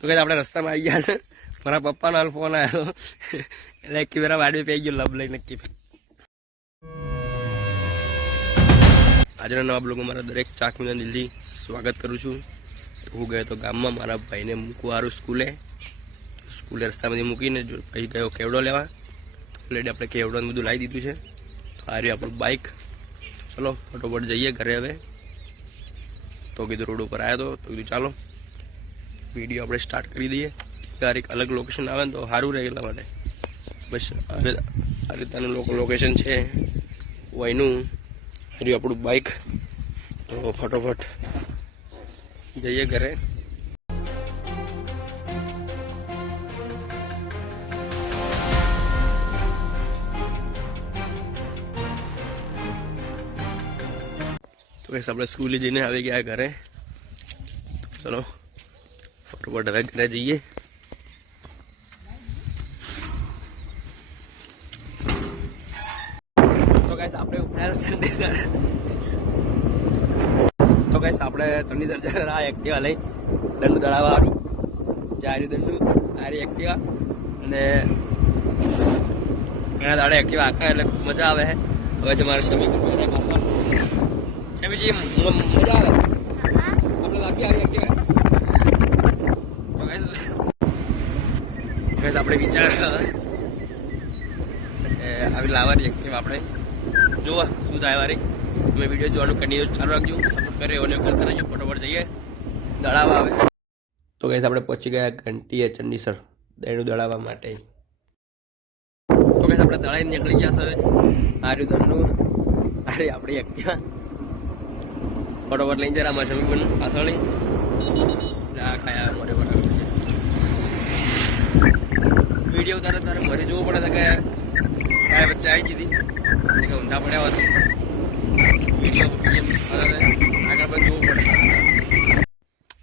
તો કઈ આપણે રસ્તામાં આવી ગયા છે. મારા પપ્પાનો હાલ ફોન આવ્યો એટલે એક વાર વાડવી પી ગયો લબ લઈ નક્કી. આજના નવા બ્લોગમાં મારા દરેક ચાકમીના દિલથી સ્વાગત કરું છું. હું ગયો તો ગામમાં મારા ભાઈને મૂકવા સારું સ્કૂલે રસ્તામાંથી મૂકીને પછી ગયો કેવડો લેવા. તો ઓલરેડી આપણે કેવડોને બધું લાવી દીધું છે. તો આ રહ્યું આપણું બાઇક. ચલો ફટોફટ જઈએ ઘરે હવે. તો કીધું રોડ ઉપર આવ્યો તો કીધું ચાલો વિડીયો આપણે સ્ટાર્ટ કરી દઈએ. યાર એક અલગ લોકેશન આવે ને તો સારું રહે એટલા માટે બસ આ રીતનું લોકેશન છે વયનું. રહ્યું આપણું બાઇક. તો ફટોફટ જઈએ ઘરે. તો બસ આપણે સ્કૂલે જઈને આવી ગયા ઘરે. ચલો ફટોફટ હવે ઘરે જઈએ. તો ગાઈસ આપણે ઉપડ્યા ચંડીસર. તો ગાઈસ આપણે ચંડીસર જરા આ એક્ટિવા લઈ દંડુ દળાવવા સારું જારી દંડુ આરી એક્ટિવા અને ઘણા દાડે એક્ટિવા આખા એટલે ખૂબ મજા આવે છે. હવે તમારે સમી સમીજી મજા આવે આપણે બાકી આવી એક્ટિવા. તો ગાઈસ આપણે વિચાર આવી લાવવાની એક્ટિવા આપણે જોવા શું થાય વારી. તમે વિડીયો જોવાનું કન્ટિન્યુ ચાલુ રાખજો, સપોર્ટ કરે એવો કરતા રહેજો. ફટોફટ જઈએ દળાવવા આવે. તો ગાઈસ આપણે પહોંચી ગયા ઘંટીએ ચંડીસર દહીંનું દળાવવા માટે. તો ગાઈસ આપણે દળાઈને નીકળી ગયા છે. આ રહ્યું દંડનું આ રહી આપણી એક્ટિવા. ફટોફટ લઈને જરા મારા સમી પણ પાછળ આ ખાયા મોઢે પડે વિડીયો ઉતારે તારે ઘરે જોવું પડે તો કે કાંઈ વચ્ચે આવી દીધી કે ઊંધા પડ્યા હતા વિડીયો આગળ પણ જોવું પડે.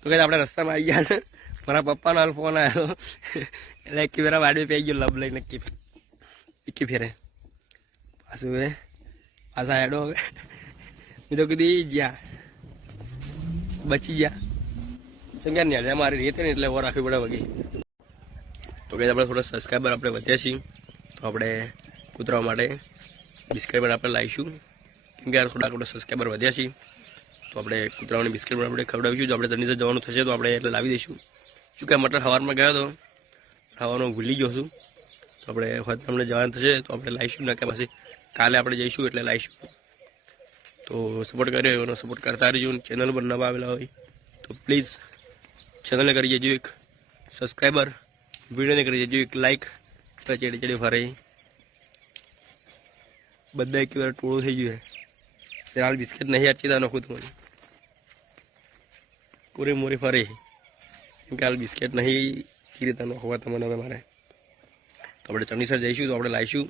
તો કઈ આપણે રસ્તામાં આવી ગયા છે. મારા પપ્પાનો હાલ ફોન આવ્યો એટલે એક વાર વાડવી પી ગયો લબ લઈ નક્કી ફેરે પાછું હવે પાછા હેડો. હવે મેં તો કીધી જ્યાં બચી ગયા ચંગ્યા ને મારી રેત ને એટલે ઓ રાખવી પડે વગી. તો કે આપણે થોડા સબસ્ક્રાઈબર આપણે વધ્યા છીએ તો આપણે કૂતરા માટે બિસ્કિટ પણ આપણે લાવીશું. કેમ કે થોડાક આપણે સબસ્ક્રાઈબર વધ્યા છીએ તો આપણે કૂતરાઓને બિસ્કિટ પણ આપણે ખવડાવીશું. જો આપણે ચંડીસર જવાનું થશે તો આપણે એટલે લાવી દઈશું. શું કે મતલબ સવારમાં ગયો તો ખાવાનું ભૂલી ગયો છું તો આપણે અમને જવાનું થશે તો આપણે લાવીશું. ના કે પછી કાલે આપણે જઈશું એટલે લાવીશું. તો સપોર્ટ કર્યો એનો સપોર્ટ કરતા રહીજો. ચેનલ પર નવા આવેલા હોય તો પ્લીઝ ચેનલને કરી દેજો એક સબસ્ક્રાઈબર, વિડીયોને કરી દેજો એક લાઈક. ચેડી ચેડી ફરે બધા એક વાર ટોળું થઈ ગયું છે. હાલ બિસ્કિટ નહીં આચી નાખું તમને પૂરી મોરી ફરે કેમ કે હાલ બિસ્કિટ નહીં કઈ રીતે નાખવા તમને હવે મારે. તો આપણે ચંડીસર જઈશું તો આપણે લાવીશું.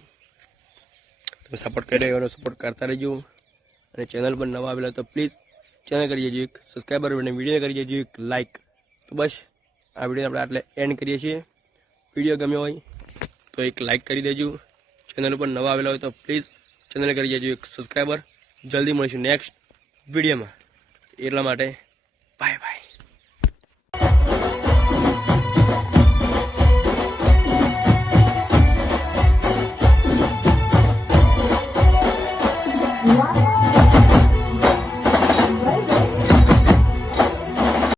તમે સપોર્ટ કરી એનો સપોર્ટ કરતા રહેજો. અને ચેનલ પર નવા આવેલા તો પ્લીઝ ચેનલ કરી દેજો એક સબસ્ક્રાઈબર અને વિડીયો કરી દેજો એક લાઈક. તો બસ આ વિડીયો આપણે આટલે એન્ડ કરીએ છીએ. વિડીયો ગમ્યો હોય તો એક લાઈક કરી દેજો. ચેનલ પર નવા આવેલા હોય તો પ્લીઝ ચેનલ કરી દેજો એક સબસ્ક્રાઈબર. જલ્દી મળીશું નેક્સ્ટ વિડીયોમાં. એટલા માટે બાય બાય.